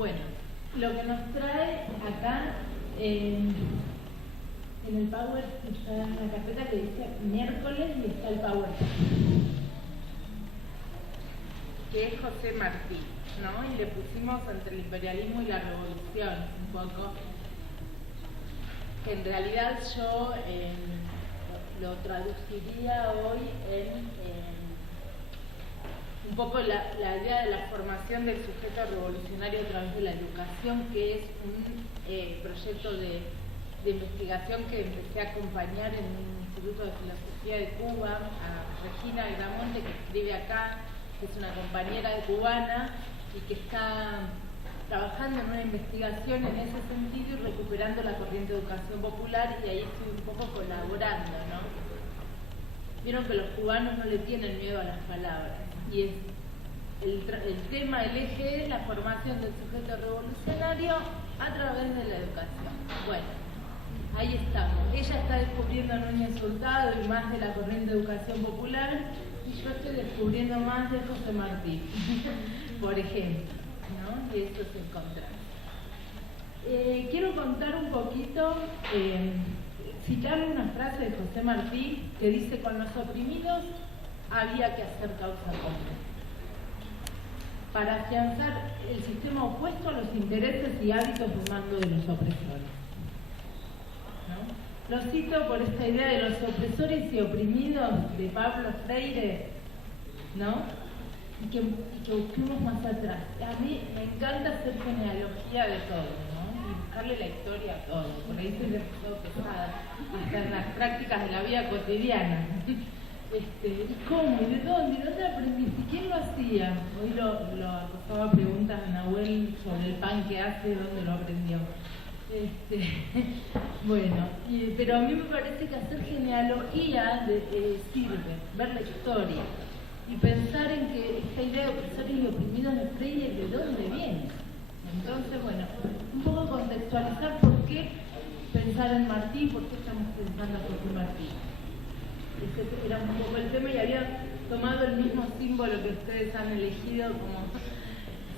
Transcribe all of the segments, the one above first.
Bueno, lo que nos trae acá en el Power está en una carpeta que dice miércoles y está el Power, que es José Martí, ¿no? Y le pusimos entre el imperialismo y la revolución un poco, que en realidad yo lo traduciría hoy en un poco la idea de la formación del sujeto revolucionario a través de la educación, que es un proyecto de investigación que empecé a acompañar en un instituto de filosofía de Cuba, a Regina Gramonte, que escribe acá, que es una compañera cubana y que está trabajando en una investigación en ese sentido y recuperando la corriente de educación popular, y ahí estoy un poco colaborando, ¿no? Vieron que los cubanos no le tienen miedo a las palabras, y es el tema, el eje es la formación del sujeto revolucionario a través de la educación. Bueno, ahí estamos. Ella está descubriendo a Núñez Hurtado y más de la corriente de educación popular, y yo estoy descubriendo más de José Martí, por ejemplo, ¿no? Y eso es el contraste. Quiero contar un poquito, citar una frase de José Martí que dice: con los oprimidos había que hacer causa común, para afianzar el sistema opuesto a los intereses y hábitos de mando de los opresores, ¿no? Lo cito por esta idea de los opresores y oprimidos de Pablo Freire, ¿no? Y que busquemos más atrás. A mí me encanta hacer genealogía de todo, ¿no? Y buscarle la historia a todo, por ahí soy demasiado pesada, hasta en las prácticas de la vida cotidiana. ¿Y cómo? ¿Y de dónde? ¿Y dónde aprendiste? ¿Quién lo hacía? Hoy lo acosaba preguntas a Nahuel sobre el pan que hace, ¿dónde lo aprendió? Bueno, pero a mí me parece que hacer genealogía sirve, ver la historia y pensar en que esta idea de opresores y oprimidos de Freire, ¿de dónde viene? Entonces, bueno, un poco contextualizar por qué pensar en Martí, por qué estamos pensando a José Martí. Ese era un poco el tema, y había tomado el mismo símbolo que ustedes han elegido como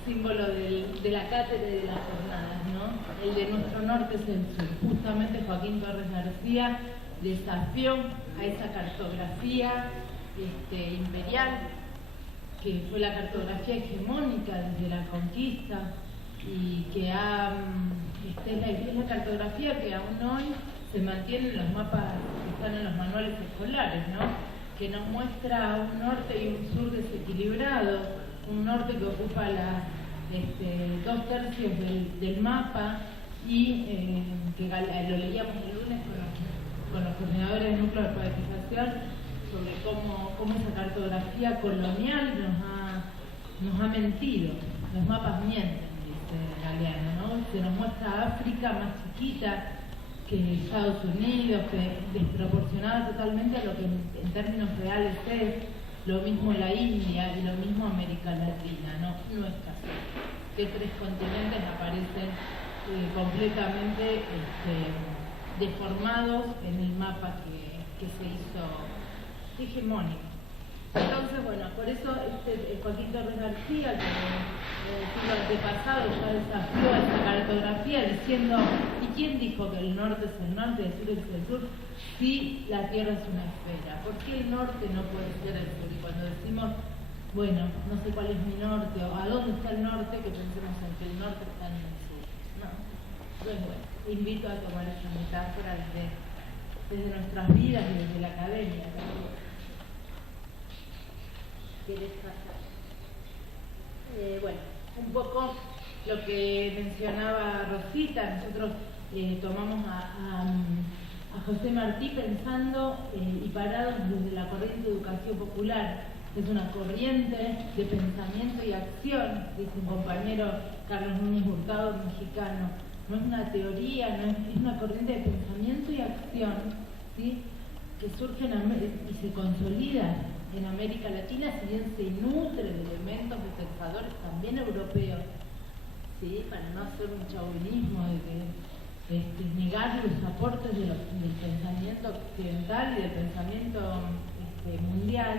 símbolo de la cátedra y de las jornadas, ¿no? El de nuestro norte es el sur. Justamente Joaquín Torres García desafió a esa cartografía imperial, que fue la cartografía hegemónica desde la conquista, y que es la cartografía que aún hoy se mantiene en los mapas que están en los manuales escolares, ¿no? Que nos muestra un norte y un sur desequilibrados, un norte que ocupa 2/3 del mapa, y que lo leíamos el lunes con los coordinadores del núcleo de alfabetización, sobre cómo esa cartografía colonial nos ha mentido. Los mapas mienten, dice Galeano, ¿no? Se nos muestra África más chiquita que Estados Unidos, que desproporcionada totalmente a lo que en términos reales es, lo mismo la India y lo mismo América Latina, no es así. Que 3 continentes aparecen completamente deformados en el mapa que se hizo hegemónico. Entonces, bueno, por eso Joaquín Torres García, que el siglo antepasado ya desafió a esa cartografía diciendo: ¿y quién dijo que el norte es el norte y el sur es el sur? Si la Tierra es una esfera, ¿por qué el norte no puede ser el sur? Y cuando decimos, bueno, no sé cuál es mi norte, o a dónde está el norte, que pensemos en que el norte está en el sur, ¿no? Entonces, bueno, invito a tomar esa metáfora desde nuestras vidas y desde la academia, ¿no? ¿Querés pasar? Bueno, un poco lo que mencionaba Rosita, nosotros tomamos a José Martí pensando y parados desde la corriente de educación popular. Es una corriente de pensamiento y acción, dice un compañero, Carlos Núñez Hurtado, mexicano. No es una teoría, es una corriente de pensamiento y acción, ¿sí? Que surge y se consolida en América Latina, si bien se nutre de elementos de pensadores también europeos, ¿sí? Para no hacer un chauvinismo de negar los aportes del pensamiento occidental y del pensamiento mundial,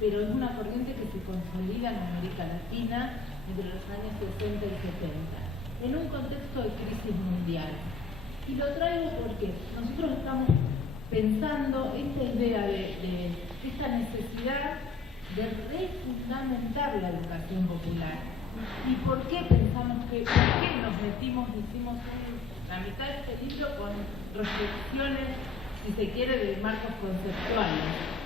pero es una corriente que se consolida en América Latina entre los años 60 y 70, en un contexto de crisis mundial. Y lo traigo porque nosotros estamos pensando esta idea de esta necesidad de refundamentar la educación popular. ¿Y por qué pensamos por qué nos metimos, hicimos la mitad de este libro con reflexiones, si se quiere, de marcos conceptuales?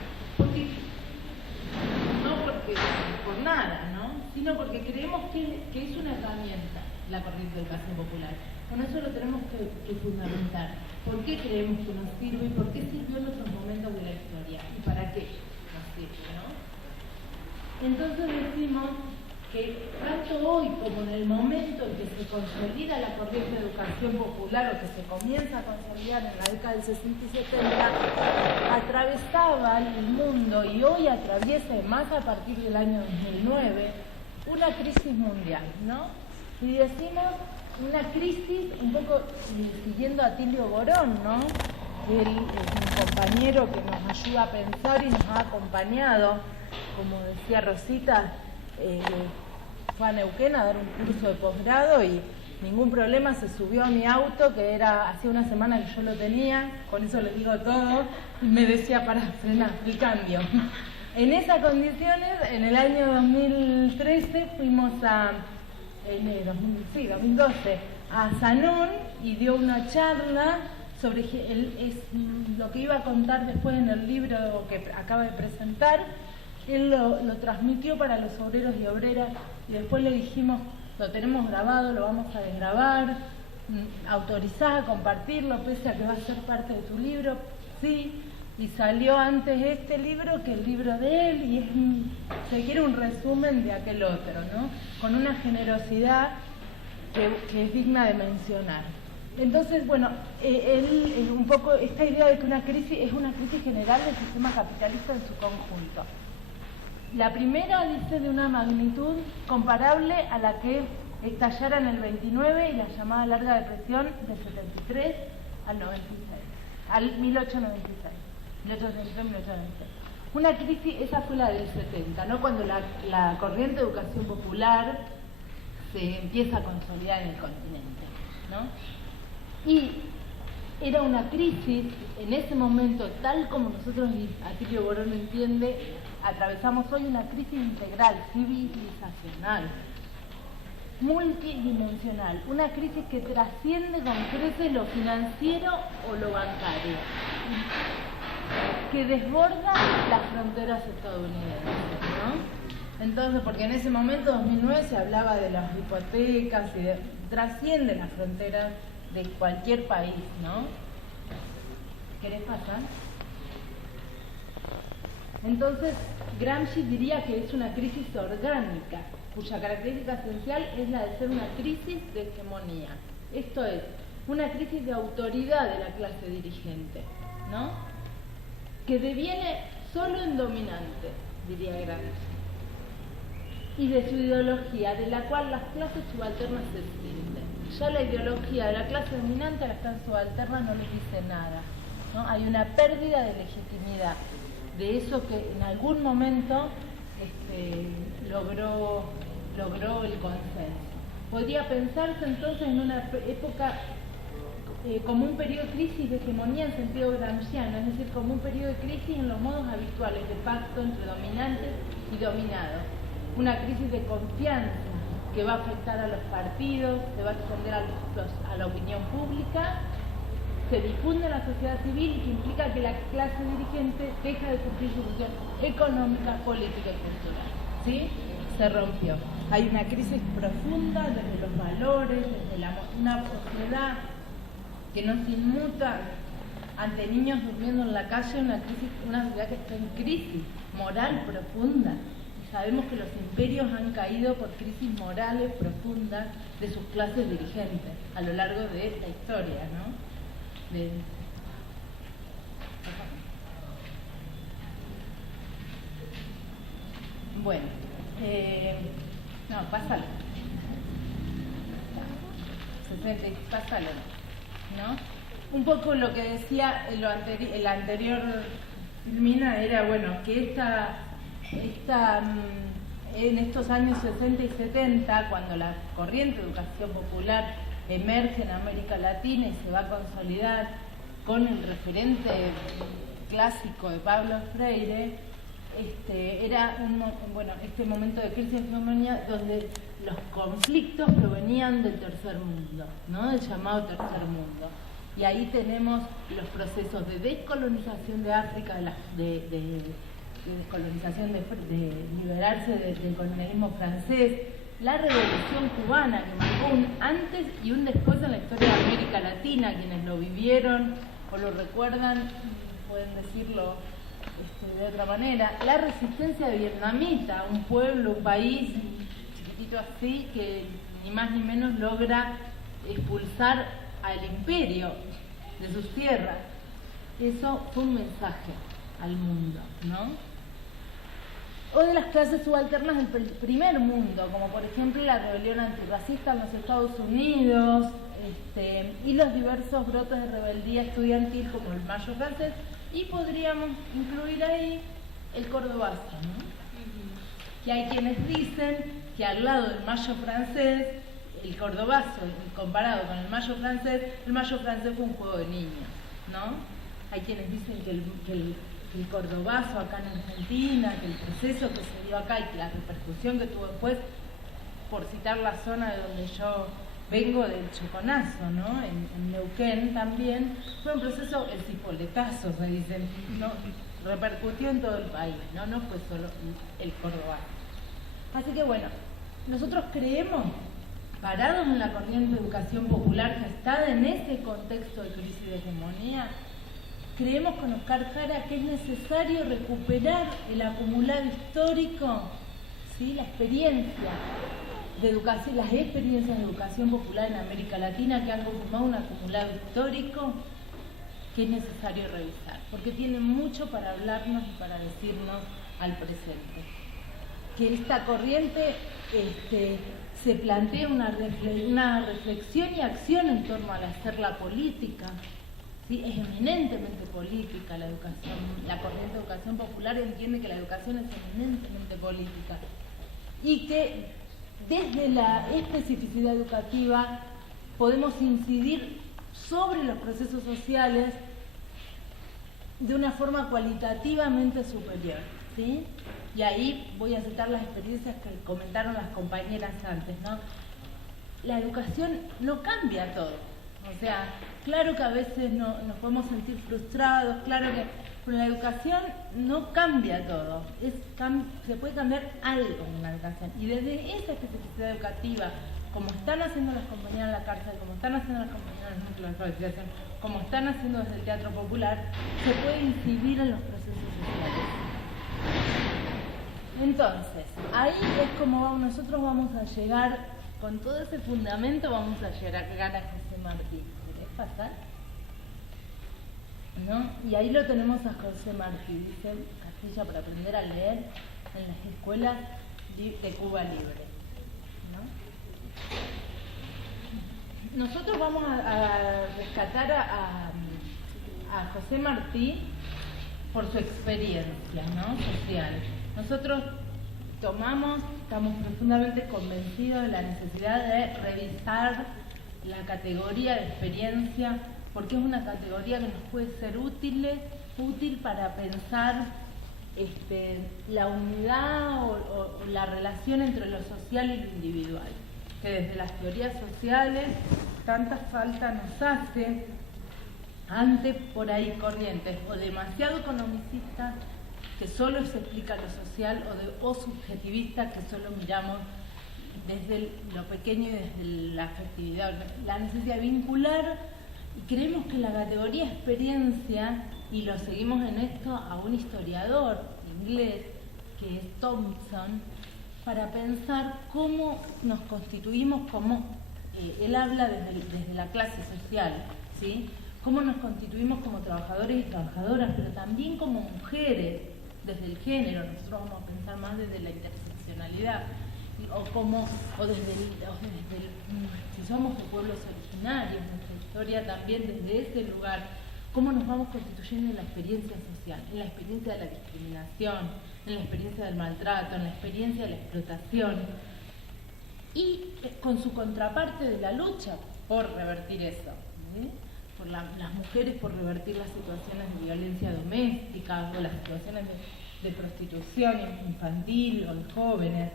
No porque por nada, ¿no? Sino porque creemos que es una herramienta la corriente de educación popular. Con eso lo tenemos que fundamentar. ¿Por qué creemos que nos sirve y por qué sirvió en otros momentos de la historia? ¿Y para qué nos sirve, no? Entonces decimos que tanto hoy como en el momento en que se consolida la corriente de educación popular o que se comienza a consolidar en la década del 60 y 70, atravesaba el mundo y hoy atraviesa más a partir del año 2009 una crisis mundial, ¿no? Y decimos una crisis un poco siguiendo a Tilio Borón, ¿no? Él es un compañero que nos ayuda a pensar y nos ha acompañado, como decía Rosita, fue a Neuquén a dar un curso de posgrado y ningún problema, se subió a mi auto, que hacía una semana que yo lo tenía, con eso les digo todo, y me decía para frenar el cambio. En esas condiciones, en el año 2013 fuimos 2012, a Sanón y dio una charla sobre lo que iba a contar después en el libro que acaba de presentar. Él lo transmitió para los obreros y obreras y después le dijimos, lo tenemos grabado, lo vamos a desgrabar, autorizá a compartirlo pese a que va a ser parte de tu libro. Sí, y salió antes este libro que el libro de él y se quiere un resumen de aquel otro, ¿no? Con una generosidad que es digna de mencionar. Entonces, bueno, un poco esta idea de que una crisis es una crisis general del sistema capitalista en su conjunto. La primera dice de una magnitud comparable a la que estallara en el 29 y la llamada larga depresión del 73 al 96, al 1896. 1896. Una crisis, esa fue la del 70, ¿no? Cuando la corriente de educación popular se empieza a consolidar en el continente, ¿no? Y era una crisis, en ese momento, tal como nosotros, Atilio Borón entiende, atravesamos hoy una crisis integral, civilizacional, multidimensional, una crisis que trasciende con creces lo financiero o lo bancario, que desborda las fronteras estadounidenses, ¿no? Entonces, porque en ese momento, 2009, se hablaba de las hipotecas y trasciende las fronteras de cualquier país, ¿no? ¿Querés pasar? Entonces, Gramsci diría que es una crisis orgánica, cuya característica esencial es la de ser una crisis de hegemonía. Esto es, una crisis de autoridad de la clase dirigente, ¿no? Que deviene solo en dominante, diría Gramsci, y de su ideología, de la cual las clases subalternas se sienten. Ya la ideología de la clase dominante a las clases subalternas no les dice nada, ¿no? Hay una pérdida de legitimidad, de eso que en algún momento logró el consenso. Podría pensarse entonces en una época como un periodo de crisis de hegemonía en sentido gramsciano, es decir, como un periodo de crisis en los modos habituales de pacto entre dominantes y dominados. Una crisis de confianza que va a afectar a los partidos, se va a extender a la opinión pública, se difunde en la sociedad civil y que implica que la clase dirigente deja de cumplir su función económica, política y cultural. ¿Sí? Se rompió. Hay una crisis profunda desde los valores, desde una sociedad que no se inmuta ante niños durmiendo en la calle, una sociedad que está en crisis moral profunda. Y sabemos que los imperios han caído por crisis morales profundas de sus clases dirigentes a lo largo de esta historia, ¿no? Bueno, no, pásalo. Pásalo, ¿no? Un poco lo que decía el anterior Filmina era, bueno, que en estos años 60 y 70, cuando la corriente de educación popular emerge en América Latina y se va a consolidar con el referente clásico de Pablo Freire, era este momento de crisis de hegemonía donde los conflictos provenían del tercer mundo, ¿no? Del llamado tercer mundo. Y ahí tenemos los procesos de descolonización de África, de descolonización, de liberarse del colonialismo francés, la revolución cubana, que marcó un antes y un después en la historia de América Latina. Quienes lo vivieron o lo recuerdan pueden decirlo de otra manera. La resistencia vietnamita, un pueblo, un país chiquitito así, que ni más ni menos logra expulsar al imperio de sus tierras. Eso fue un mensaje al mundo, ¿no? O de las clases subalternas del primer mundo, como por ejemplo la rebelión antirracista en los Estados Unidos, y los diversos brotes de rebeldía estudiantil como el Mayo francés, y podríamos incluir ahí el cordobazo, ¿no? Que hay quienes dicen que al lado del Mayo francés, el cordobazo comparado con el Mayo francés fue un juego de niños, ¿no? Hay quienes dicen que el cordobazo acá en Argentina, que el proceso que se dio acá y que la repercusión que tuvo después, por citar la zona de donde yo vengo, del Choconazo, ¿no? En Neuquén también, fue un proceso, el cipoletazo se dice, ¿no? Repercutió en todo el país, no fue solo el cordobazo. Así que bueno, nosotros creemos, parados en la corriente de educación popular gestada en ese contexto de crisis de hegemonía, creemos con Oscar Jara que es necesario recuperar el acumulado histórico, ¿sí? La experiencia de educación, las experiencias de educación popular en América Latina que han conformado un acumulado histórico que es necesario revisar, porque tiene mucho para hablarnos y para decirnos al presente. Que esta corriente se plantea una reflexión y acción en torno al hacer la política. ¿Sí? Es eminentemente política la educación. La corriente de educación popular entiende que la educación es eminentemente política y que desde la especificidad educativa podemos incidir sobre los procesos sociales de una forma cualitativamente superior, ¿sí? Y ahí voy a citar las experiencias que comentaron las compañeras antes, ¿no? La educación no cambia todo. O sea, claro que a veces nos podemos sentir frustrados, claro que, pero la educación no cambia todo. Se puede cambiar algo en la educación. Y desde esa especificidad educativa, como están haciendo las compañeras en la cárcel, como están haciendo las compañeras en el núcleo de alfabetización, como están haciendo desde el teatro popular, se puede incidir en los procesos sociales. Entonces, ahí es como nosotros vamos a llegar, con todo ese fundamento vamos a llegar a José Martí. ¿Querés pasar? ¿No? Y ahí lo tenemos a José Martí, dice Castilla para aprender a leer en las escuelas de Cuba Libre, ¿no? Nosotros vamos a rescatar a José Martí por su experiencia, ¿no? Social. Nosotros estamos profundamente convencidos de la necesidad de revisar la categoría de experiencia, porque es una categoría que nos puede ser útil para pensar la unidad o la relación entre lo social y lo individual, que desde las teorías sociales tanta falta nos hace ante por ahí corrientes o demasiado economicistas que solo se explica lo social o subjetivistas que solo miramos desde lo pequeño y desde la afectividad, la necesidad de vincular, y creemos que la categoría experiencia, y lo seguimos en esto a un historiador inglés que es Thompson, para pensar cómo nos constituimos como, él habla desde la clase social, ¿sí? Cómo nos constituimos como trabajadores y trabajadoras, pero también como mujeres, desde el género. Nosotros vamos a pensar más desde la interseccionalidad, si somos de pueblos originarios, nuestra historia también desde ese lugar, cómo nos vamos constituyendo en la experiencia social, en la experiencia de la discriminación, en la experiencia del maltrato, en la experiencia de la explotación, y con su contraparte de la lucha por revertir eso, ¿sí? Por las mujeres por revertir las situaciones de violencia doméstica o las situaciones de prostitución infantil o de jóvenes,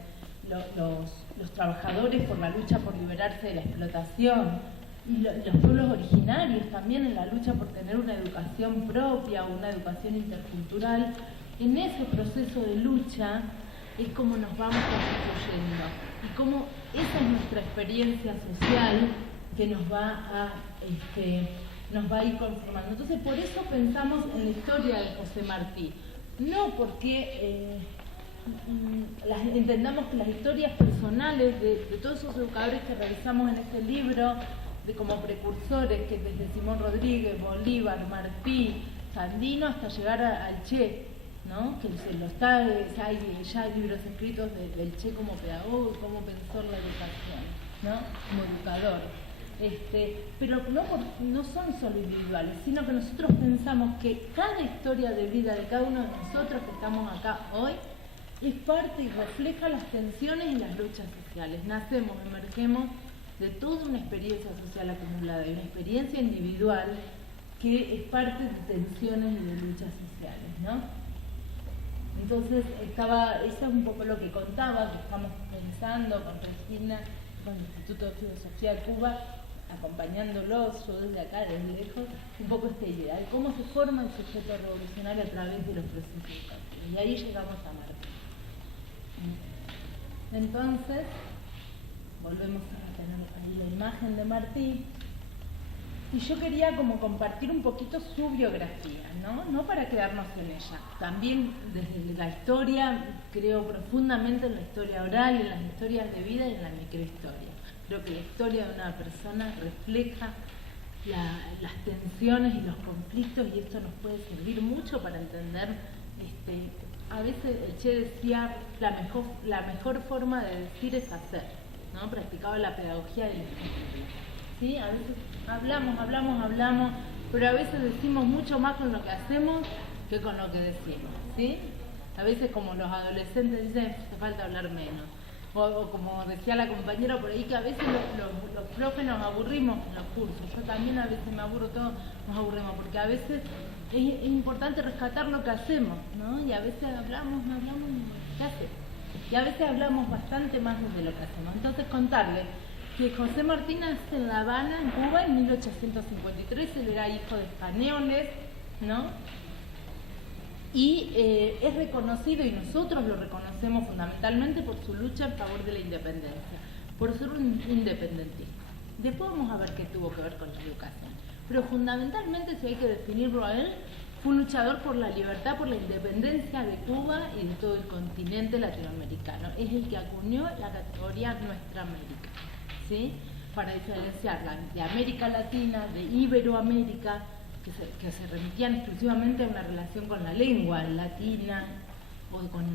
los trabajadores por la lucha por liberarse de la explotación, y los pueblos originarios también en la lucha por tener una educación propia o una educación intercultural. En ese proceso de lucha es como nos vamos constituyendo y cómo esa es nuestra experiencia social que nos va a ir conformando. Entonces, por eso pensamos en la historia de José Martí, no porque entendamos que las historias personales de todos esos educadores que realizamos en este libro, de como precursores, que desde Simón Rodríguez, Bolívar, Martí, Sandino, hasta llegar al Che, ¿no? Que hay libros escritos del Che como pedagogo y cómo pensó la educación, ¿no? Como educador. Pero no son solo individuales, sino que nosotros pensamos que cada historia de vida de cada uno de nosotros que estamos acá hoy es parte y refleja las tensiones y las luchas sociales. Nacemos, emergemos de toda una experiencia social acumulada y una experiencia individual que es parte de tensiones y de luchas sociales, ¿no? Entonces, eso es un poco lo que contaba, que estamos pensando con Regina, con el Instituto de Filosofía de Cuba, acompañándolos, yo desde acá, desde lejos, un poco esta idea de cómo se forma el sujeto revolucionario a través de los procesos educativos. Y ahí llegamos a Martí. Entonces, volvemos a tener ahí la imagen de Martí. Y yo quería como compartir un poquito su biografía, no para quedarnos en ella. También desde la historia, creo profundamente en la historia oral, en las historias de vida y en la microhistoria. Creo que la historia de una persona refleja las tensiones y los conflictos, y esto nos puede servir mucho para entender. A veces el Che decía, la mejor forma de decir es hacer, ¿no? Practicaba la pedagogía del ejemplo. ¿Sí? A veces hablamos, pero a veces decimos mucho más con lo que hacemos que con lo que decimos, ¿sí? A veces, como los adolescentes dicen, hace falta hablar menos. O como decía la compañera por ahí, que a veces los profes nos aburrimos en los cursos. Yo también a veces me aburro, todos nos aburrimos, porque a veces es importante rescatar lo que hacemos, ¿no? Y a veces hablamos, ¿qué hacemos? Y a veces hablamos bastante más de lo que hacemos. Entonces, contarles que José Martí nace en La Habana, en Cuba, en 1853. Él era hijo de españoles, ¿no? Y es reconocido, y nosotros lo reconocemos fundamentalmente por su lucha en favor de la independencia, por ser un independentista. Después vamos a ver qué tuvo que ver con la educación. Pero fundamentalmente, si hay que definirlo a él, fue un luchador por la libertad, por la independencia de Cuba y de todo el continente latinoamericano. Es el que acuñó la categoría Nuestra América, ¿sí? Para diferenciarla de América Latina, de Iberoamérica, que se remitían exclusivamente a una relación con la lengua latina, o con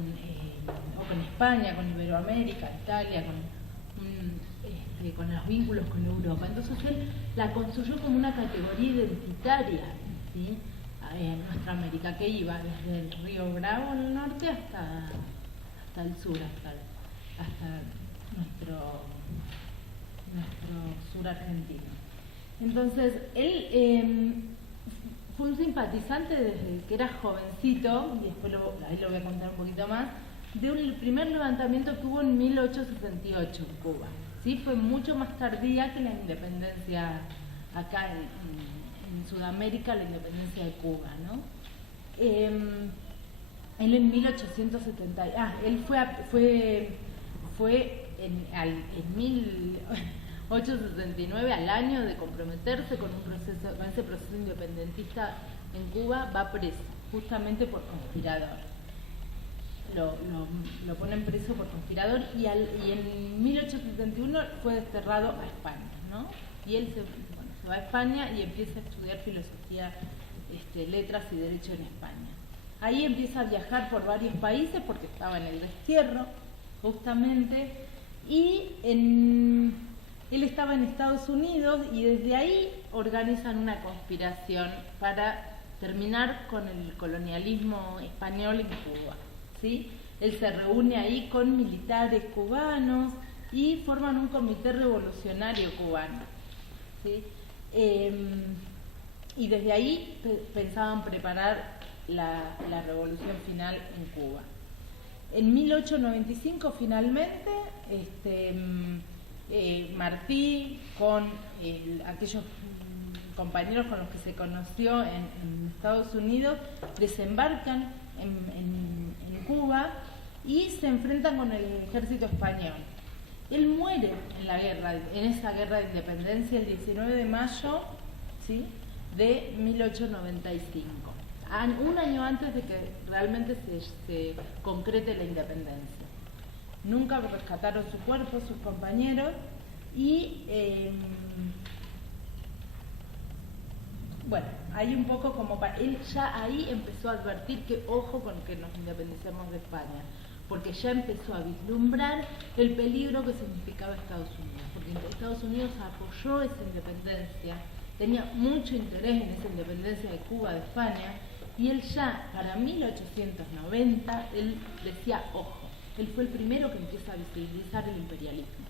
España, con Iberoamérica, Italia, con los vínculos con Europa. Entonces él la construyó como una categoría identitaria, ¿sí? En Nuestra América, que iba desde el río Bravo en el norte hasta el sur, hasta nuestro sur argentino. Entonces, él fue un simpatizante desde que era jovencito, y después ahí lo voy a contar un poquito más, de un primer levantamiento que hubo en 1868 en Cuba. ¿Sí? Fue mucho más tardía que la independencia acá en Sudamérica, la independencia de Cuba, ¿no? Él en 1870, él fue en 1869, al año de comprometerse con ese proceso independentista en Cuba, va preso, justamente por conspirador. Lo ponen preso por conspirador, y en 1871 fue desterrado a España, ¿no? Y él se va a España y empieza a estudiar filosofía, letras y derecho en España. Ahí empieza a viajar por varios países porque estaba en el destierro, justamente, y Él estaba en Estados Unidos y desde ahí organizan una conspiración para terminar con el colonialismo español en Cuba, ¿sí? Él se reúne ahí con militares cubanos y forman un comité revolucionario cubano, ¿sí? Y desde ahí pensaban preparar la revolución final en Cuba. En 1895 finalmente Martí con aquellos compañeros con los que se conoció en Estados Unidos desembarcan en Cuba y se enfrentan con el ejército español. Él muere en esa guerra de independencia el 19 de mayo, ¿sí?, de 1895, un año antes de que realmente se concrete la independencia. Nunca rescataron su cuerpo sus compañeros y bueno, ahí un poco como él ya ahí empezó a advertir que ojo con que nos independicemos de España, porque ya empezó a vislumbrar el peligro que significaba Estados Unidos, porque Estados Unidos apoyó esa independencia, tenía mucho interés en esa independencia de Cuba, de España, y él ya para 1890 él decía ojo. Él fue el primero que empieza a visibilizar el imperialismo,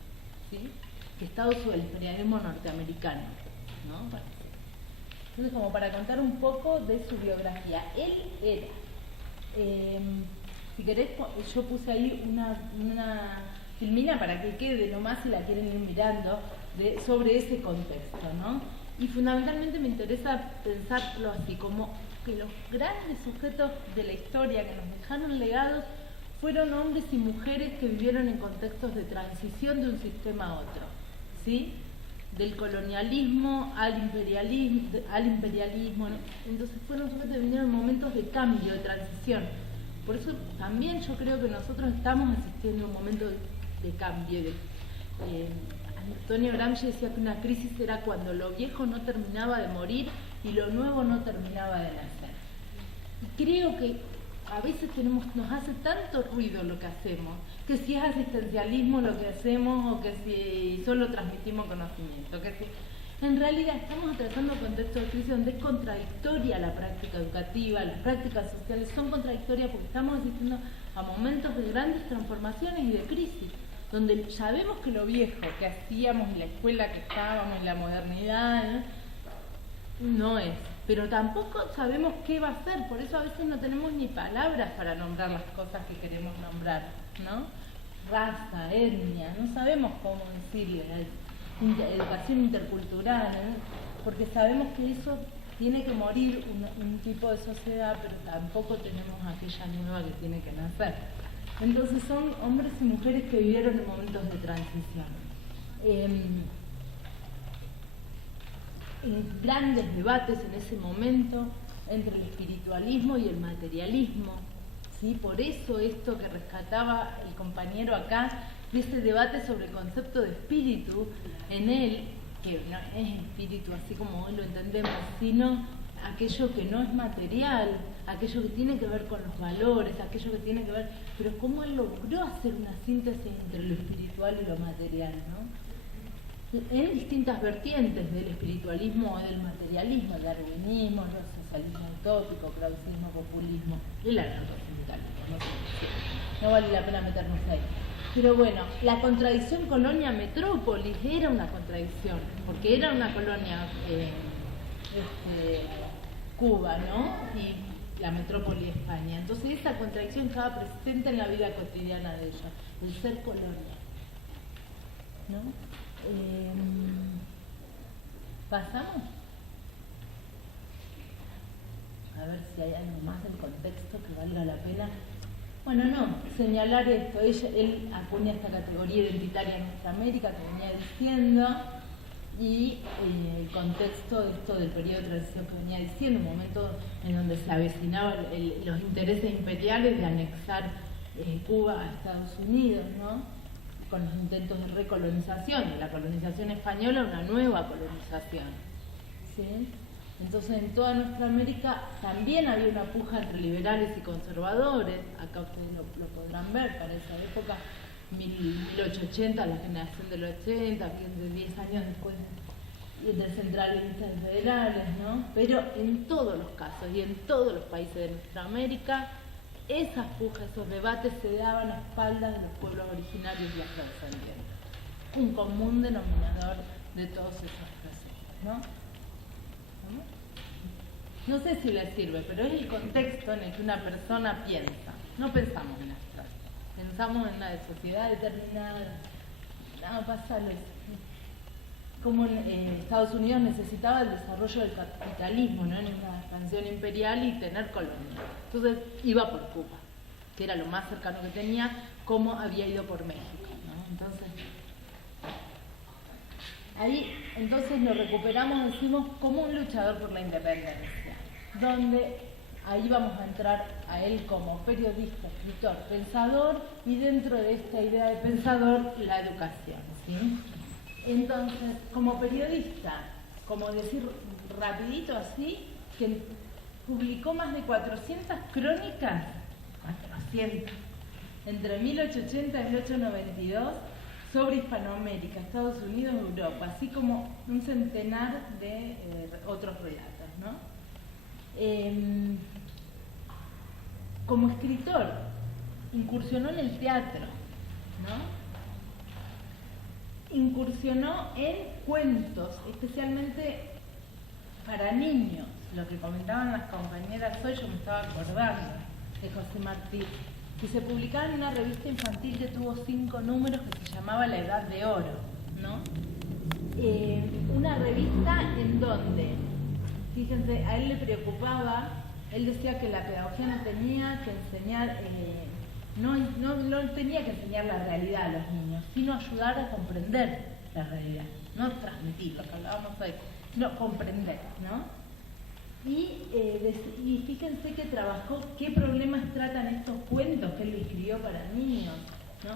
¿sí?, que Estados Unidos, el imperialismo norteamericano, ¿no? Bueno, entonces, como para contar un poco de su biografía, él era, si querés, yo puse ahí una filmina para que quede nomás si la quieren ir mirando sobre ese contexto, ¿no? Y fundamentalmente me interesa pensarlo así, como que los grandes sujetos de la historia que nos dejaron legados fueron hombres y mujeres que vivieron en contextos de transición de un sistema a otro, ¿sí?, del colonialismo al imperialismo, ¿no? Entonces fueron sujetos que vinieron en momentos de cambio, de transición. Por eso también yo creo que nosotros estamos asistiendo a un momento de cambio. Antonio Gramsci decía que una crisis era cuando lo viejo no terminaba de morir y lo nuevo no terminaba de nacer. Y creo que a veces nos hace tanto ruido lo que hacemos, que si es asistencialismo lo que hacemos o que si solo transmitimos conocimiento, que si en realidad estamos atravesando contextos de crisis donde es contradictoria la práctica educativa, las prácticas sociales son contradictorias porque estamos asistiendo a momentos de grandes transformaciones y de crisis, donde sabemos que lo viejo que hacíamos en la escuela que estábamos, en la modernidad, no es, pero tampoco sabemos qué va a ser, por eso a veces no tenemos ni palabras para nombrar las cosas que queremos nombrar, ¿no? Raza, etnia, no sabemos cómo decirle, educación intercultural, ¿no? Porque sabemos que eso tiene que morir un tipo de sociedad, pero tampoco tenemos aquella nueva que tiene que nacer. Entonces son hombres y mujeres que vivieron en momentos de transición. Grandes debates en ese momento entre el espiritualismo y el materialismo, ¿sí? Por eso esto que rescataba el compañero acá, de ese debate sobre el concepto de espíritu en él, que no es espíritu así como hoy lo entendemos, sino aquello que no es material, aquello que tiene que ver con los valores, aquello que tiene que ver, pero cómo él logró hacer una síntesis entre lo espiritual y lo material, ¿no? En distintas vertientes del espiritualismo o del materialismo, el darwinismo, el socialismo utópico, krausismo, populismo, el anarcosindicalismo, no vale la pena meternos ahí. Pero bueno, la contradicción colonia-metrópolis era una contradicción, porque era una colonia Cuba, ¿no? Y la metrópoli España. Entonces esa contradicción estaba presente en la vida cotidiana de ella, el ser colonia, ¿no? ¿Pasamos? A ver si hay algo más del contexto que valga la pena. Bueno, no, señalar esto. Él acuña esta categoría identitaria en nuestra América que venía diciendo, y el contexto de esto del periodo de transición que venía diciendo, un momento en donde se avecinaban los intereses imperiales de anexar Cuba a Estados Unidos, ¿no? Con los intentos de recolonización, de la colonización española, una nueva colonización, ¿sí? Entonces en toda nuestra América también había una puja entre liberales y conservadores, acá ustedes lo podrán ver, para esa época 1880, la generación del 80, de 10 años después de centralistas federales, ¿no? Pero en todos los casos y en todos los países de nuestra América, esas pujas, esos debates se daban a espaldas de los pueblos originarios y afrodescendientes. Un común denominador de todos esos procesos, ¿no? No sé si les sirve, pero es el contexto en el que una persona piensa. No pensamos en abstracto, pensamos en una sociedad determinada. No, pasa como Estados Unidos necesitaba el desarrollo del capitalismo, ¿no? En una expansión imperial y tener colonias. Entonces iba por Cuba, que era lo más cercano que tenía, como había ido por México, ¿no? Entonces, ahí entonces lo recuperamos, decimos, como un luchador por la independencia, donde ahí vamos a entrar a él como periodista, escritor, pensador, y dentro de esta idea de pensador, la educación, ¿sí? Entonces, como periodista, como decir rapidito así, que publicó más de 400 crónicas, 400, entre 1880 y 1892, sobre Hispanoamérica, Estados Unidos, Europa, así como un centenar de otros relatos, ¿no? Como escritor, incursionó en el teatro, ¿no? Incursionó en cuentos, especialmente para niños, lo que comentaban las compañeras hoy, yo me estaba acordando de José Martí, que se publicaba en una revista infantil que tuvo 5 números que se llamaba La Edad de Oro, ¿no? Una revista en donde, fíjense, a él le preocupaba, él decía que la pedagogía no tenía que enseñar, no tenía que enseñar la realidad a los niños, sino ayudar a comprender la realidad, no transmitir lo que hablábamos hoy, sino comprender, ¿no? Y fíjense que trabajó qué problemas tratan estos cuentos que él escribió para niños, ¿no?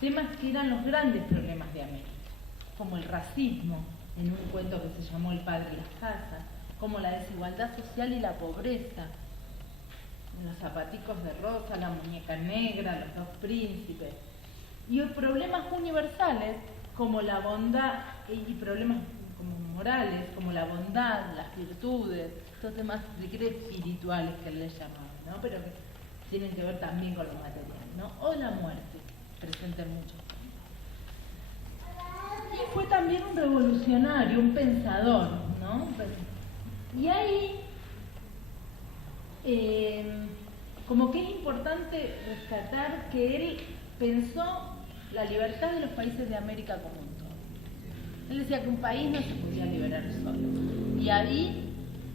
Temas que eran los grandes problemas de América, como el racismo, en un cuento que se llamó El padre y las casas, como la desigualdad social y la pobreza, los zapaticos de rosa, la muñeca negra, los dos príncipes, y problemas universales como la bondad y problemas como morales, como la bondad, las virtudes, estos temas espirituales que él les llamaba, ¿no? Pero que tienen que ver también con lo material, ¿no? O la muerte, presente en muchos temas. Y fue también un revolucionario, un pensador, ¿no? Y ahí, como que es importante rescatar que él pensó la libertad de los países de América como un todo. Él decía que un país no se podía liberar solo. Y ahí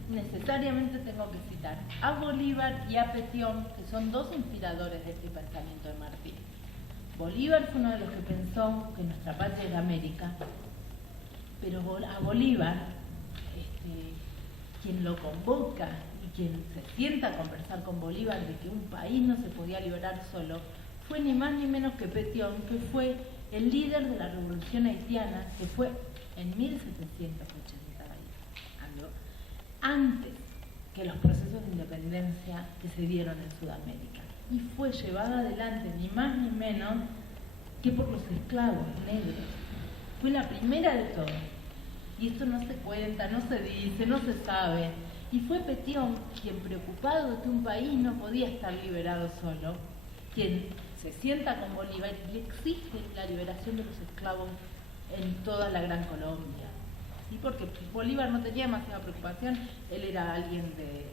necesariamente tengo que citar a Bolívar y a Petion, que son dos inspiradores de este pensamiento de Martí. Bolívar fue uno de los que pensó que nuestra patria era América, pero a Bolívar, quien lo convoca y quien se sienta a conversar con Bolívar de que un país no se podía liberar solo, fue ni más ni menos que Petion, que fue el líder de la revolución haitiana, que fue en 1780, antes que los procesos de independencia que se dieron en Sudamérica. Y fue llevada adelante ni más ni menos que por los esclavos negros. Fue la primera de todas. Y esto no se cuenta, no se dice, no se sabe. Y fue Petion quien, preocupado de que un país no podía estar liberado solo, quien se sienta con Bolívar y le exige la liberación de los esclavos en toda la Gran Colombia. ¿Sí? Porque Bolívar no tenía demasiada preocupación, él era alguien de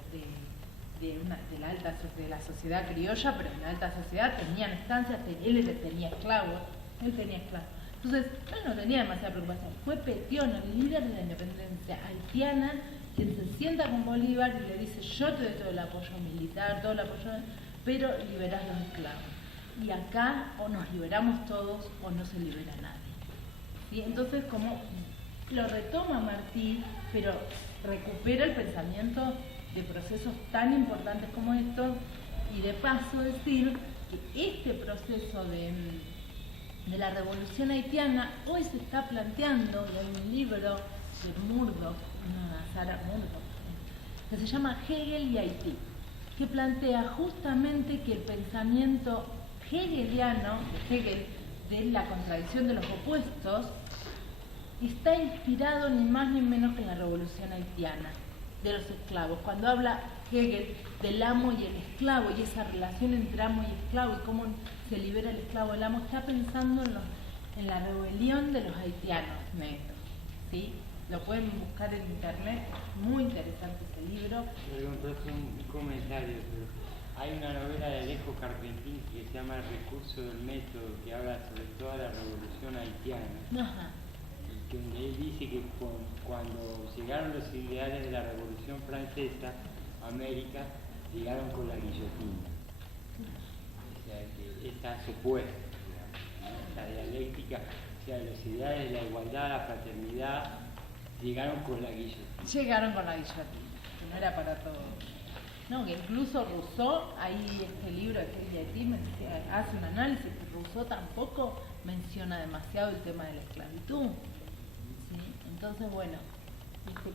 la sociedad criolla, pero en la alta sociedad tenían estancias, él tenía esclavos, Entonces, él no tenía demasiada preocupación. Fue Petion, el líder de la independencia haitiana, quien se sienta con Bolívar y le dice: yo te doy todo el apoyo militar, todo el apoyo, pero liberás los esclavos. Y acá o nos liberamos todos o no se libera nadie. ¿Sí? Entonces, como lo retoma Martí, pero recupera el pensamiento de procesos tan importantes como estos, y de paso decir que este proceso de la revolución haitiana hoy se está planteando. Y hay un libro de Murdoch, Sarah Murdoch, que se llama Hegel y Haití, que plantea justamente que el pensamiento hegeliano, de Hegel, de la contradicción de los opuestos, está inspirado ni más ni menos que en la revolución haitiana de los esclavos. Cuando habla Hegel del amo y el esclavo y esa relación entre amo y esclavo y cómo se libera el esclavo del amo, está pensando en la rebelión de los haitianos negros, ¿sí? Lo pueden buscar en internet, muy interesante ese libro. Un comentario, pero hay una novela de Alejo Carpentín que se llama El recurso del método, que habla sobre toda la revolución haitiana. Ajá. Y que él dice que cuando llegaron los ideales de la revolución francesa, América llegaron con la guillotina. O sea, que estas opuestas, digamos, la dialéctica, o sea, los ideales de la igualdad, la fraternidad, llegaron con la guillotina. Llegaron con la guillotina, que no era para todos. No, que incluso Rousseau, ahí este libro de Hegel hace un análisis, que Rousseau tampoco menciona demasiado el tema de la esclavitud. ¿Sí? Entonces, bueno,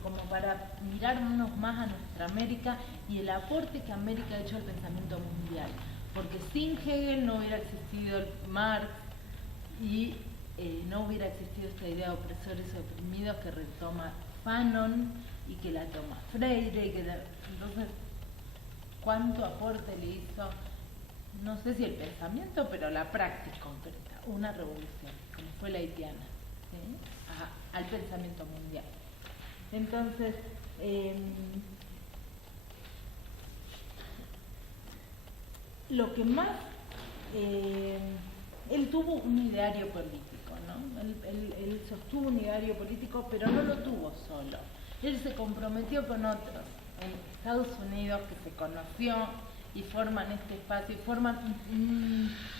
como para mirarnos más a nuestra América y el aporte que América ha hecho al pensamiento mundial. Porque sin Hegel no hubiera existido Marx y no hubiera existido esta idea de opresores y oprimidos que retoma Fanon y que la toma Freire. Entonces, ¿cuánto aporte le hizo? No sé si el pensamiento, pero la práctica concreta, una revolución, como fue la haitiana, ¿sí? Al pensamiento mundial. Entonces, lo que más, él tuvo un ideario político, ¿no? Él sostuvo un ideario político, pero no lo tuvo solo. Él se comprometió con otros en Estados Unidos que se conoció y forman este espacio, y forman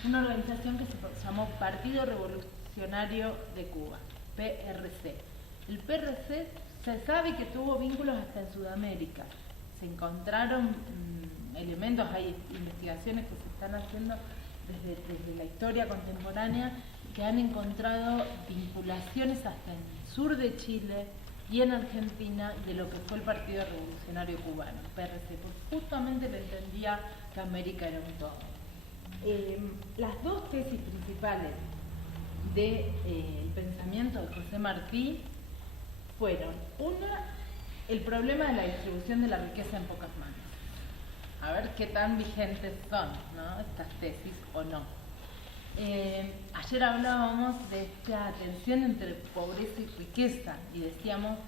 una organización que se llamó Partido Revolucionario de Cuba, PRC. El PRC se sabe que tuvo vínculos hasta en Sudamérica. Se encontraron elementos, hay investigaciones que se están haciendo desde la historia contemporánea que han encontrado vinculaciones hasta en el sur de Chile y en Argentina de lo que fue el Partido Revolucionario Cubano, PRC, porque justamente le entendía que América era un todo. Las dos tesis principales del pensamiento de José Martí fueron, una, el problema de la distribución de la riqueza en pocas manos. A ver qué tan vigentes son, ¿no?, estas tesis o no. Ayer hablábamos de esta tensión entre pobreza y riqueza y decíamos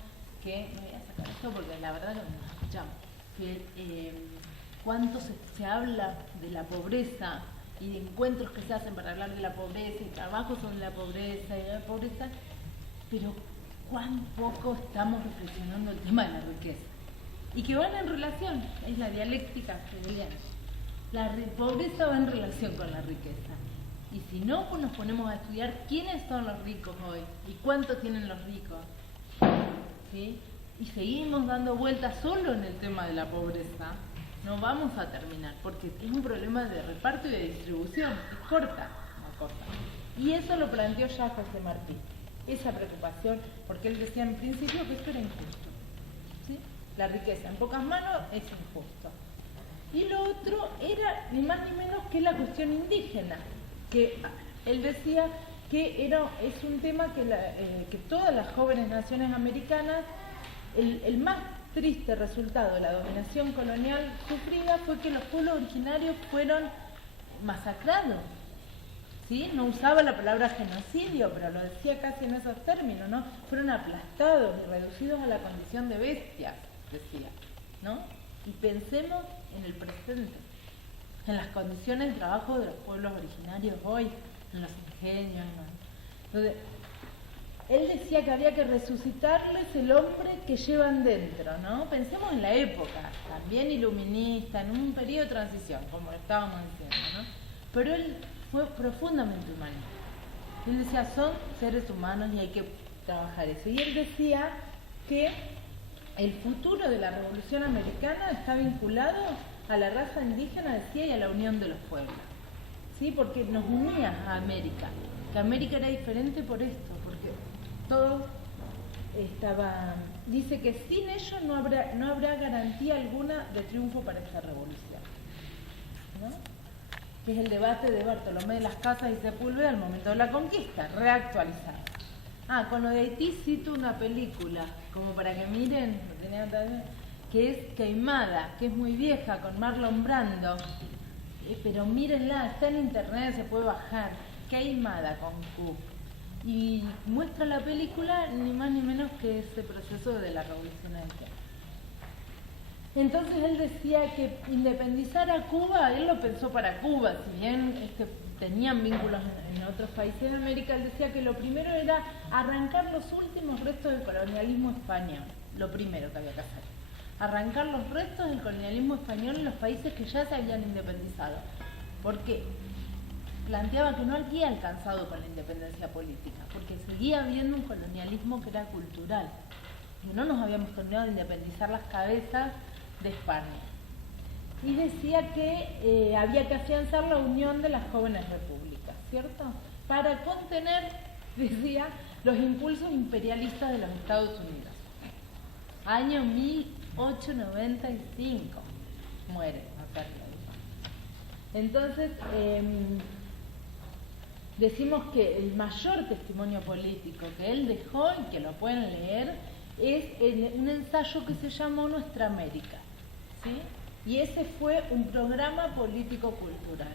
que, me voy a sacar esto porque la verdad no nos escuchamos, que cuánto se habla de la pobreza y de encuentros que se hacen para hablar de la pobreza y trabajos sobre la pobreza y la pobreza, pero cuán poco estamos reflexionando el tema de la riqueza. Y que van en relación, es la dialéctica hegeliana. La pobreza va en relación con la riqueza. Y si no, pues nos ponemos a estudiar quiénes son los ricos hoy y cuánto tienen los ricos, ¿sí? Y seguimos dando vueltas solo en el tema de la pobreza, no vamos a terminar, porque es un problema de reparto y de distribución, es corta la cosa. Y eso lo planteó ya José Martí, esa preocupación, porque él decía en principio que esto era injusto, ¿sí? La riqueza en pocas manos es injusto. Y lo otro era ni más ni menos que la cuestión indígena, que él decía que es un tema que todas las jóvenes naciones americanas, el más triste resultado de la dominación colonial sufrida fue que los pueblos originarios fueron masacrados, ¿sí? No usaba la palabra genocidio, pero lo decía casi en esos términos, ¿no? Fueron aplastados y reducidos a la condición de bestias, decía, ¿no? Y pensemos en el presente, en las condiciones de trabajo de los pueblos originarios hoy, en los ingenios, ¿no? Entonces, él decía que había que resucitarles el hombre que llevan dentro, ¿no? Pensemos en la época, también iluminista, en un periodo de transición, como lo estábamos diciendo, ¿no? Pero él fue profundamente humanista. Él decía, son seres humanos y hay que trabajar eso. Y él decía que el futuro de la Revolución Americana está vinculado a la raza indígena, decía, y a la unión de los pueblos, ¿sí? Porque nos unía a América, que América era diferente por esto, porque todos estaban... Dice que sin ellos no habrá garantía alguna de triunfo para esta revolución, ¿no? que es el debate de Bartolomé de las Casas y Sepúlveda al momento de la conquista, reactualizado. Con lo de Haití cito una película, como para que miren, que es Queimada, que es muy vieja, con Marlon Brando, pero mírenla, está en internet, se puede bajar, Queimada con Q. Y muestra la película ni más ni menos que ese proceso de la revolución haitiana. Entonces él decía que independizar a Cuba, él lo pensó para Cuba, si bien tenían vínculos en otros países de América, él decía que lo primero era arrancar los últimos restos del colonialismo español, lo primero que había que hacer. Arrancar los restos del colonialismo español en los países que ya se habían independizado. ¿Por qué? Planteaba que no había alcanzado con la independencia política, porque seguía habiendo un colonialismo que era cultural, y no nos habíamos terminado de independizar las cabezas de España. Y decía que había que afianzar la unión de las jóvenes repúblicas, ¿cierto? Para contener, decía, los impulsos imperialistas de los Estados Unidos. Año 1895 muere Macarena. Entonces, decimos que el mayor testimonio político que él dejó, y que lo pueden leer, es un ensayo que se llamó Nuestra América, ¿sí? Y ese fue un programa político-cultural,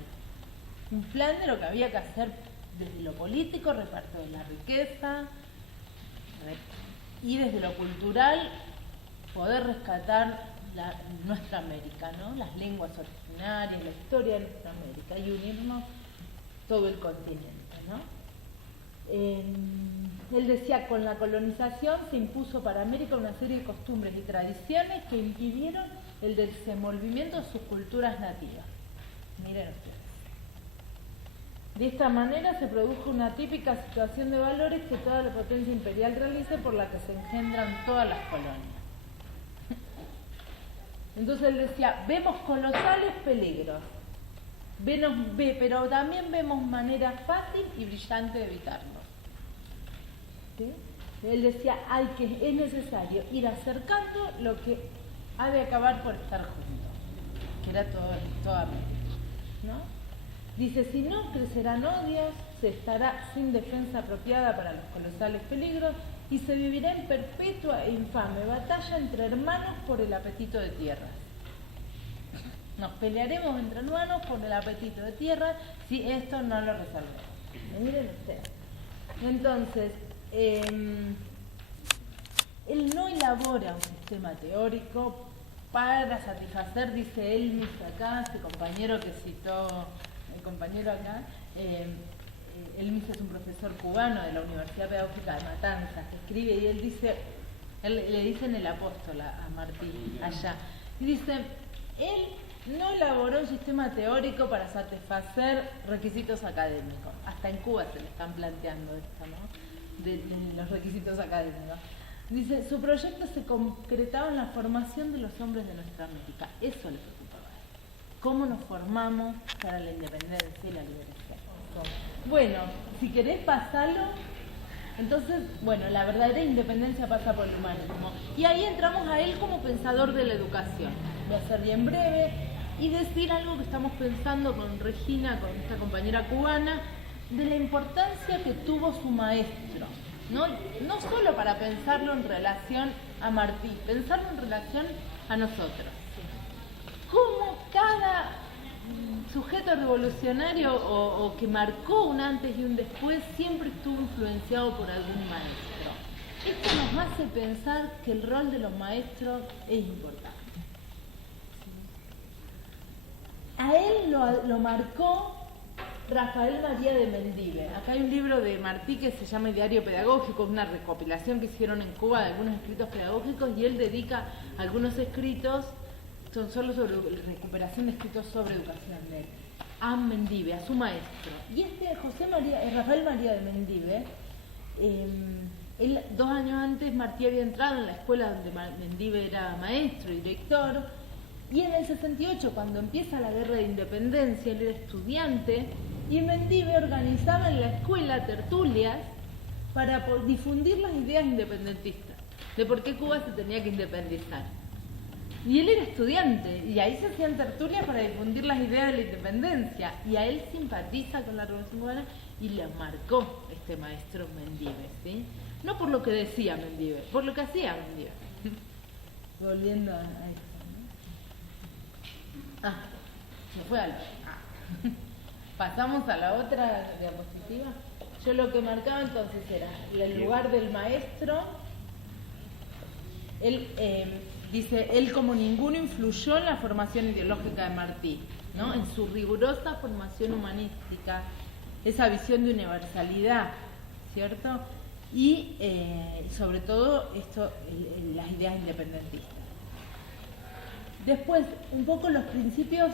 un plan de lo que había que hacer desde lo político, reparto de la riqueza, y desde lo cultural, poder rescatar nuestra América, ¿no? Las lenguas originarias, la historia de nuestra América, y unirnos todo el continente, ¿no? Él decía, con la colonización se impuso para América una serie de costumbres y tradiciones que impidieron el desenvolvimiento de sus culturas nativas. Miren ustedes. De esta manera se produjo una típica situación de valores que toda la potencia imperial realiza, por la que se engendran todas las colonias. Entonces él decía, vemos colosales peligros, pero también vemos manera fácil y brillante de evitarlos. ¿Sí? Él decía, es necesario ir acercando lo que ha de acabar por estar juntos, que era toda América, ¿no? Dice, si no crecerán odios, se estará sin defensa apropiada para los colosales peligros y se vivirá en perpetua e infame batalla entre hermanos por el apetito de tierras. Nos pelearemos entre hermanos por el apetito de tierra si esto no lo resolvemos. Miren ustedes. Entonces, él no elabora un sistema teórico para satisfacer, dice Elmis acá, este compañero que citó el compañero acá, Elmis es un profesor cubano de la Universidad Pedagógica de Matanzas, que escribe y él dice, le dicen el apóstol a Martí allá, y dice, él no elaboró un sistema teórico para satisfacer requisitos académicos. Hasta en Cuba se le están planteando esto, ¿no? De los requisitos académicos. Dice, su proyecto se concretaba en la formación de los hombres de nuestra América. Eso le preocupaba a él. ¿Cómo nos formamos para la independencia y la liberación? Bueno, si querés pasarlo, entonces, bueno, la verdadera independencia pasa por el humanismo. Y ahí entramos a él como pensador de la educación. Voy a ser bien breve y decir algo que estamos pensando con Regina, con esta compañera cubana, de la importancia que tuvo su maestro. No solo para pensarlo en relación a Martí, pensarlo en relación a nosotros. Cómo cada sujeto revolucionario o que marcó un antes y un después siempre estuvo influenciado por algún maestro. Esto nos hace pensar que el rol de los maestros es importante. A él lo marcó Rafael María de Mendive. Acá hay un libro de Martí que se llama Diario Pedagógico, es una recopilación que hicieron en Cuba de algunos escritos pedagógicos, y él dedica algunos escritos, son solo sobre recuperación de escritos sobre educación de él, a Mendive, a su maestro. Y Rafael María de Mendive, él 2 años antes Martí había entrado en la escuela donde Mendive era maestro y director, y en el 68, cuando empieza la guerra de independencia, él era estudiante, y Mendive organizaba en la escuela tertulias para difundir las ideas independentistas, de por qué Cuba se tenía que independizar. Y él era estudiante, y ahí se hacían tertulias para difundir las ideas de la independencia. Y a él simpatiza con la Revolución Cubana y le marcó este maestro Mendive, ¿sí? No por lo que decía Mendive, por lo que hacía Mendive. Volviendo a esto, ¿no? Se fue al... Pasamos a la otra diapositiva. Yo lo que marcaba entonces era el lugar del maestro. Él dice, él como ninguno influyó en la formación ideológica de Martí, ¿no? En su rigurosa formación humanística, esa visión de universalidad, ¿cierto? Y sobre todo las ideas independentistas. Después, un poco los principios,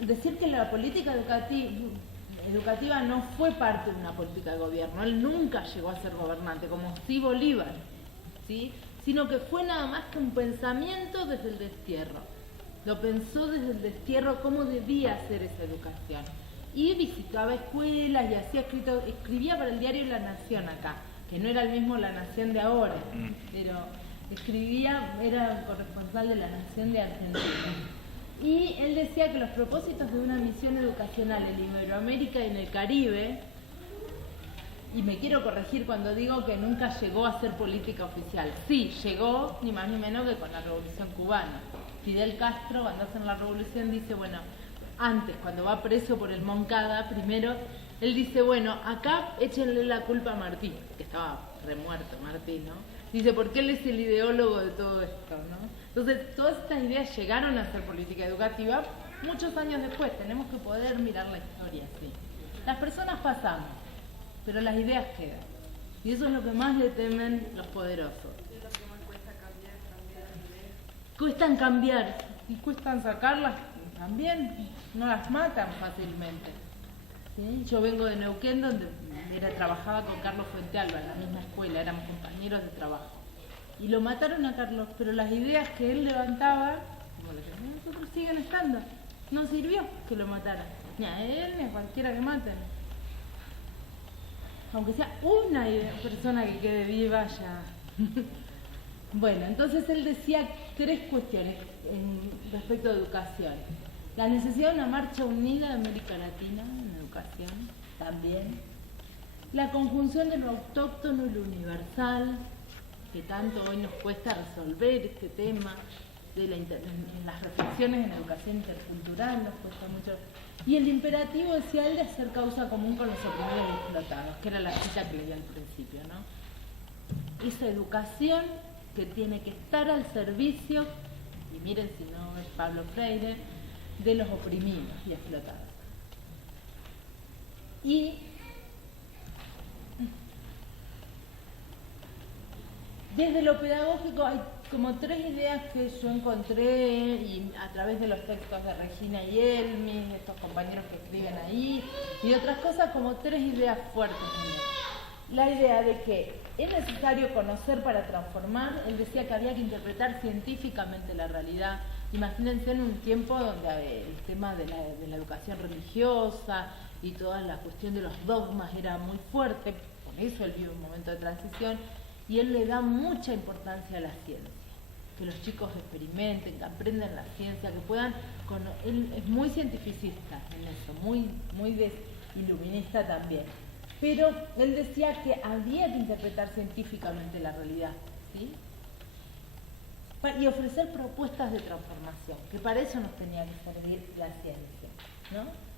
decir que la política educativa no fue parte de una política de gobierno, él nunca llegó a ser gobernante, como sí Bolívar, ¿sí? Sino que fue nada más que un pensamiento desde el destierro. Lo pensó desde el destierro cómo debía ser esa educación. Y visitaba escuelas y escribía para el diario La Nación acá, que no era el mismo La Nación de ahora, pero escribía, era corresponsal de La Nación de Argentina. Y él decía que los propósitos de una misión educacional en Iberoamérica y en el Caribe, y me quiero corregir cuando digo que nunca llegó a ser política oficial. Sí, llegó ni más ni menos que con la Revolución Cubana. Fidel Castro, cuando hacen la revolución, dice, bueno, antes, cuando va preso por el Moncada, primero, él dice, bueno, acá échenle la culpa a Martí, que estaba remuerto Martí, ¿no? Dice, porque él es el ideólogo de todo esto, ¿no? Entonces, todas estas ideas llegaron a ser política educativa muchos años después. Tenemos que poder mirar la historia así. Las personas pasamos, pero las ideas quedan. Y eso es lo que más le temen los poderosos. Es lo que más cuesta cambiar también las ideas. Cuestan cambiar y cuestan sacarlas también, no las matan fácilmente. ¿Sí? Yo vengo de Neuquén, donde trabajaba con Carlos Fuentealba en la misma escuela, éramos compañeros de trabajo. Y lo mataron a Carlos, pero las ideas que él levantaba, como las que nosotros, siguen estando. No sirvió que lo mataran, ni a él ni a cualquiera que maten. Aunque sea una persona que quede viva ya. Bueno, entonces él decía 3 cuestiones respecto a educación. La necesidad de una marcha unida de América Latina en educación, también. La conjunción de lo autóctono y lo universal, que tanto hoy nos cuesta resolver este tema, en las reflexiones en educación intercultural nos cuesta mucho. Y el imperativo, decía él, de hacer causa común con los oprimidos y explotados, que era la cita que leí al principio, ¿no? Esa educación que tiene que estar al servicio, y miren si no es Pablo Freire, de los oprimidos y explotados. Y desde lo pedagógico hay como 3 ideas que yo encontré y a través de los textos de Regina y Elmis, estos compañeros que escriben ahí, y otras cosas, como 3 ideas fuertes en él. La idea de que es necesario conocer para transformar. Él decía que había que interpretar científicamente la realidad. Imagínense en un tiempo donde el tema de la educación religiosa y toda la cuestión de los dogmas era muy fuerte, por eso él vive un momento de transición, y él le da mucha importancia a la ciencia, que los chicos experimenten, que aprendan la ciencia, que puedan, él es muy cientificista en eso, muy iluminista también, pero él decía que había que interpretar científicamente la realidad, ¿sí? Y ofrecer propuestas de transformación, que para eso nos tenía que servir la ciencia, ¿no?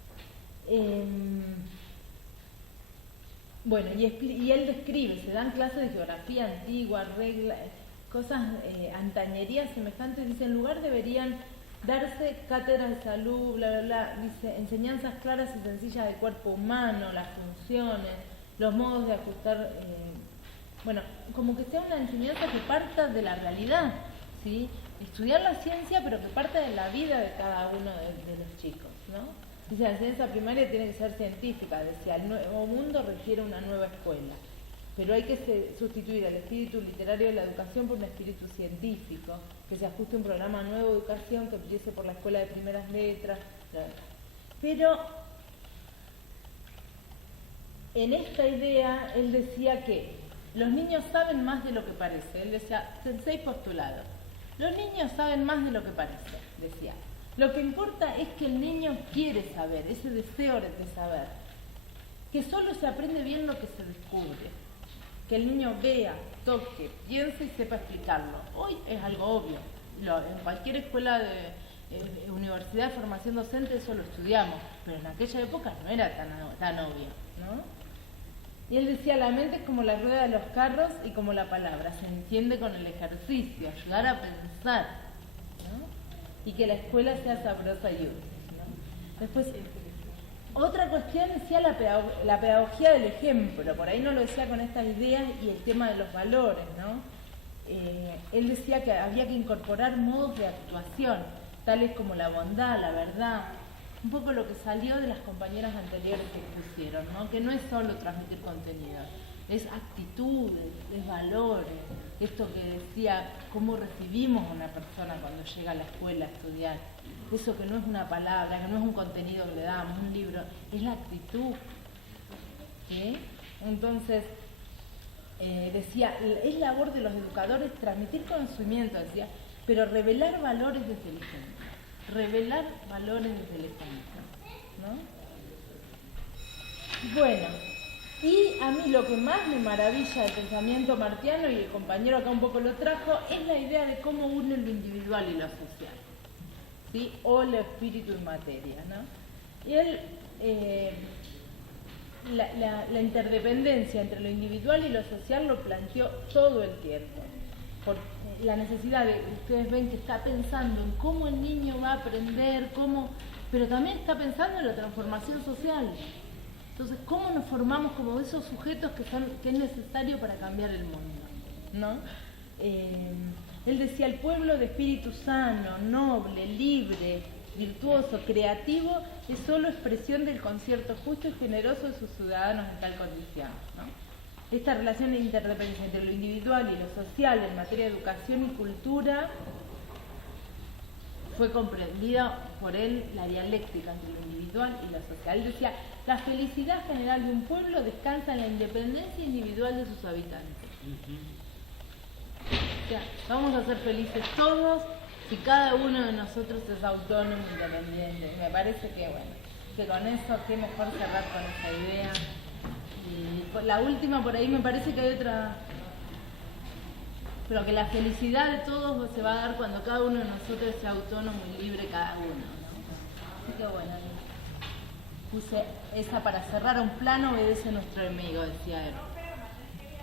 Bueno, y él describe, se dan clases de geografía antigua, reglas, cosas, antañerías semejantes, dice, en lugar deberían darse cátedras de salud, bla, bla, bla, dice, enseñanzas claras y sencillas del cuerpo humano, las funciones, los modos de ajustar, bueno, como que sea una enseñanza que parta de la realidad, ¿sí? Estudiar la ciencia, pero que parta de la vida de cada uno de los chicos, ¿no? Dice, la enseñanza primaria tiene que ser científica, decía, el nuevo mundo requiere una nueva escuela, pero hay que sustituir el espíritu literario de la educación por un espíritu científico, que se ajuste a un programa nuevo de educación que empiece por la escuela de primeras letras, bla, bla. Pero en esta idea él decía que los niños saben más de lo que parece. Él decía, 6 postulados. Los niños saben más de lo que parece, decía. Lo que importa es que el niño quiere saber, ese deseo de saber. Que solo se aprende bien lo que se descubre. Que el niño vea, toque, piense y sepa explicarlo. Hoy es algo obvio. En cualquier escuela de universidad de formación docente eso lo estudiamos, pero en aquella época no era tan obvio, ¿no? Y él decía, la mente es como la rueda de los carros y como la palabra, se entiende con el ejercicio, ayudar a pensar, ¿no? Y que la escuela sea sabrosa y útil, ¿no? Después, otra cuestión decía la pedagogía del ejemplo, por ahí no lo decía con estas ideas y el tema de los valores, ¿no? Él decía que había que incorporar modos de actuación, tales como la bondad, la verdad, un poco lo que salió de las compañeras anteriores que expusieron, ¿no? Que no es solo transmitir contenido, es actitudes, es valores, esto que decía, cómo recibimos a una persona cuando llega a la escuela a estudiar, eso que no es una palabra, que no es un contenido que le damos, un libro, es la actitud, ¿sí? Entonces, decía, es labor de los educadores transmitir conocimiento, decía, pero revelar valores desde el ejemplo. Revelar valores desde el ejemplo, ¿no? Bueno, y a mí lo que más me maravilla del pensamiento martiano, y el compañero acá un poco lo trajo, es la idea de cómo une lo individual y lo social, ¿sí? O lo espíritu y materia, ¿no? Y él, la interdependencia entre lo individual y lo social lo planteó todo el tiempo. Por la necesidad de, ustedes ven que está pensando en cómo el niño va a aprender, pero también está pensando en la transformación social. Entonces, ¿cómo nos formamos como esos sujetos que es necesario para cambiar el mundo? ¿No? Él decía, el pueblo de espíritu sano, noble, libre, virtuoso, creativo, es solo expresión del concierto justo y generoso de sus ciudadanos en tal condición, ¿no? Esta relación de interdependencia entre lo individual y lo social en materia de educación y cultura fue comprendida por él, la dialéctica entre lo individual y lo social. Él decía, la felicidad general de un pueblo descansa en la independencia individual de sus habitantes. O sea, vamos a ser felices todos si cada uno de nosotros es autónomo e independiente. Me parece que, bueno, que con eso, qué mejor cerrar con esa idea. Y la última, por ahí me parece que hay otra, pero que la felicidad de todos se va a dar cuando cada uno de nosotros sea autónomo y libre cada uno, ¿no? Así que bueno, puse esa para cerrar. A un plano obedece nuestro enemigo, decía él.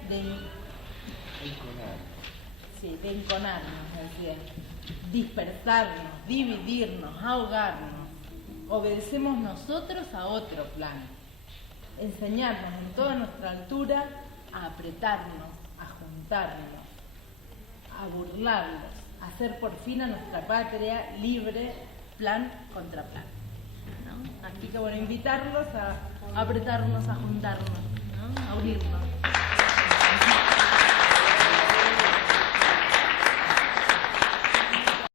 De enconarnos, decía él. Dispersarnos, dividirnos, ahogarnos. Obedecemos nosotros a otro plano. Enseñarnos en toda nuestra altura a apretarnos, a juntarnos, a burlarnos, a hacer por fin a nuestra patria libre, plan contra plan, ¿no? Así que bueno, invitarlos a apretarnos, a juntarnos, ¿no? A unirnos.